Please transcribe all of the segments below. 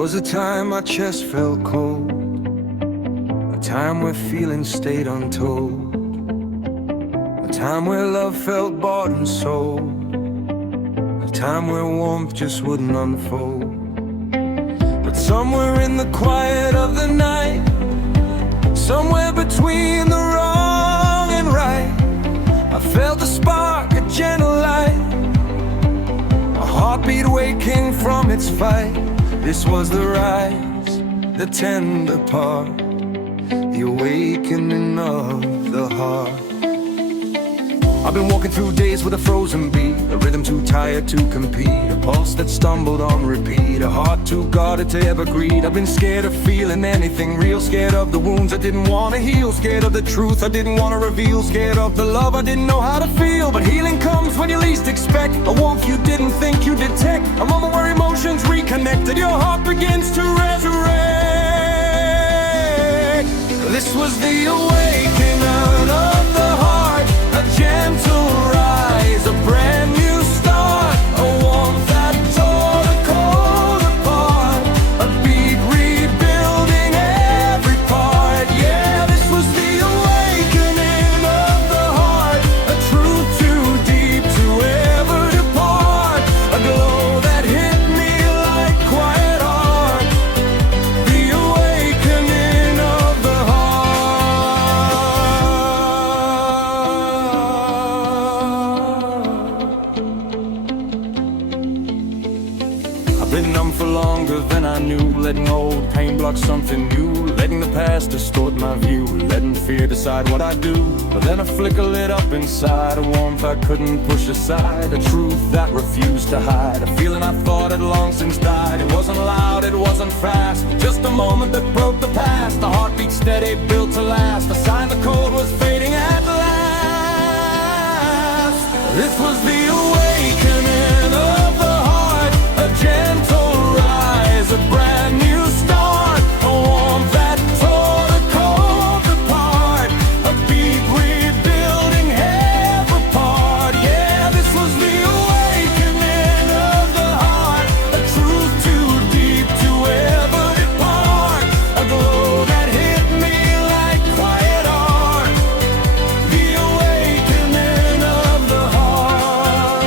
was a time my chest felt cold, a time where feelings stayed untold, a time where love felt bought and sold, a time where warmth just wouldn't unfold. But somewhere in the quiet of the night, somewhere between the wrong and right, I felt a spark, a gentle light, a heartbeat waking from its fight. This was the rise, the tender part, the awakening of the heart. I've been walking through days with a frozen beat, a rhythm too tired to compete, a pulse that stumbled on repeat, a heart too guarded to ever greet. I've been scared of feeling anything real, scared of the wounds I didn't want to heal, scared of the truth I didn't want to reveal, scared of the love I didn't know how to feel. But healing comes when you least expect, a warmth you didn't think you detect, a moment where emotions reconnected, your heart begins to resurrect. This was the awakening of the heart, a gentle rise, a brand new start, a warmth that tore the cold apart, a beat rebuilding every part. Yeah, this was the awakening of the heart, a truth too deep to ever depart, a glow that hit me like quiet art, the awakening of the heart. Been numb for longer than I knew, letting old pain block something new, letting the past distort my view, letting fear decide what I do. But then a flicker lit up inside, a warmth I couldn't push aside, a truth that refused to hide, a feeling I thought had long since died. It wasn't loud, it wasn't fast, just a moment that broke the past, a heartbeat steady, built to last, a sign the cold was fading at last. This was the awakening of the heart, a gentle rise, a brand new start, a warmth that tore the cold apart, a beat rebuilding every part. Yeah, this was the awakening of the heart, a truth too deep to ever depart, a glow that hit me like quiet art, the awakening of the heart.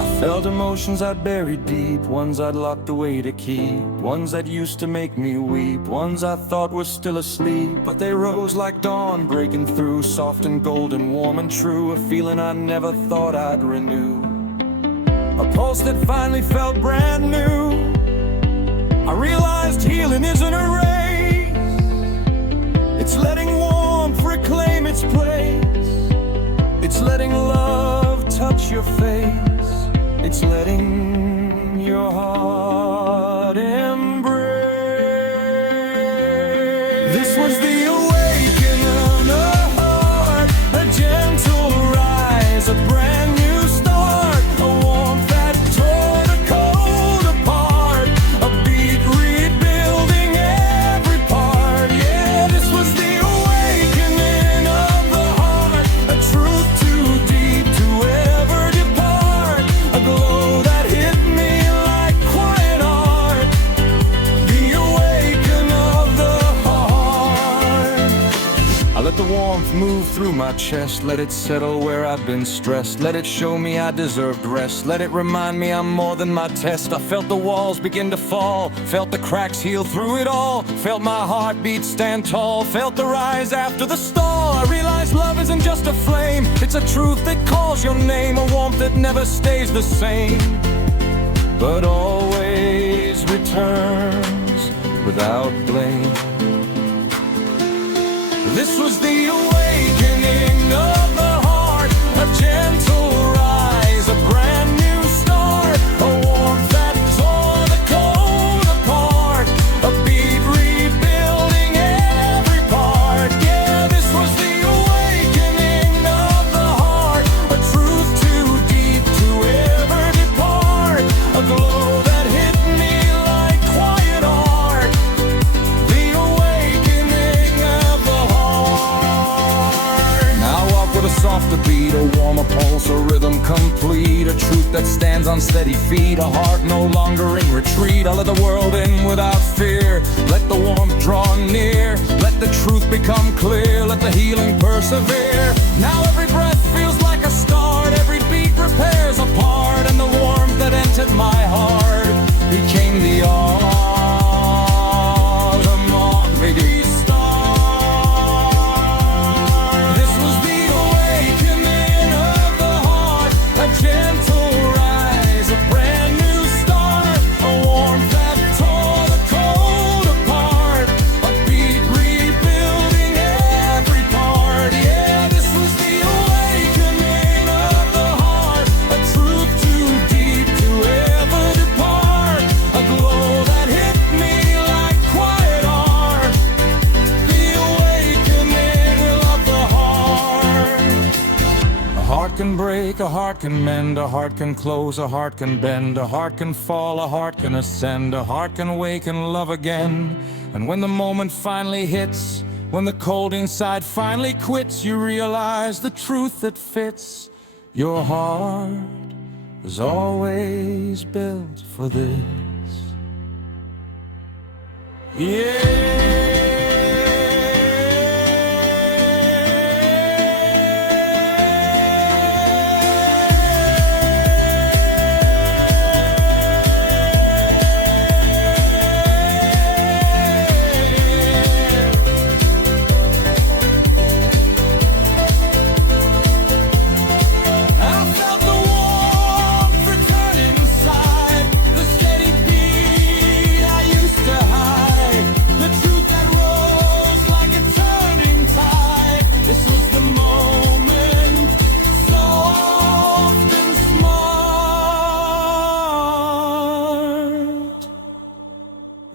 I felt emotions I'd buried deep, ones I'd locked away to keep, ones that used to make me weep, ones I thought were still asleep. But they rose like dawn breaking through, soft and golden, warm and true, a feeling I never thought I'd renew, a pulse that finally felt brand new. I realized healing isn't a race, it's letting warmth reclaim its place, it's letting love touch your face, it's letting your heart embrace. This was the awakening of heart, a gentle rise, a brand new start, a warmth that tore the cold apart, a beat rebuilding every part. Yeah, this was the awakening of the heart, a truth too deep to ever depart, a glow that hit me like quiet art, the awakening of the heart. I let the warmth move through my chest, let it settle where I've been stressed, let it show me I deserved rest, let it remind me I'm more than my test. I felt the walls begin to fall, felt the cracks heal through it all, felt my heartbeat stand tall, felt the rise after the stall. I realized love isn't just a flame, it's a truth that calls your name, a warmth that never stays the same, but always returns without blame. This was the awakening of the heart, a gentle rise, a brand new start, a warmth that tore the cold apart, a beat rebuilding every part. Yeah, this was the awakening of the heart, a truth too deep to ever depart, a glow that hit me like quiet art, the awakening of the heart. Now I walk a beat, a warmer pulse, a rhythm complete, a truth that stands on steady feet, a heart no longer in retreat. I let the world in without fear, let the warmth draw near, let the truth become clear, let the healing persevere. Now every breath feels like a start, every beat repairs a part, and the warmth that entered my heart became the autumn of me. Gentle rise, a brand new start, a warmth that tore the cold apart, a beat rebuilding every part. Yeah, this was the awakening of the heart, a truth too deep to ever depart, a glow that hit me like quiet art, the awakening of the heart. A heart can break, a heart can mend, a heart can close, a heart can bend, a heart can fall, a heart can ascend, a heart can wake and love again. And when the moment finally hits, when the cold inside finally quits, you realize the truth that fits. Your heart was always built for this. Yeah.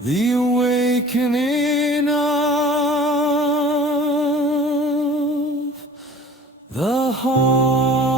The awakening of the heart.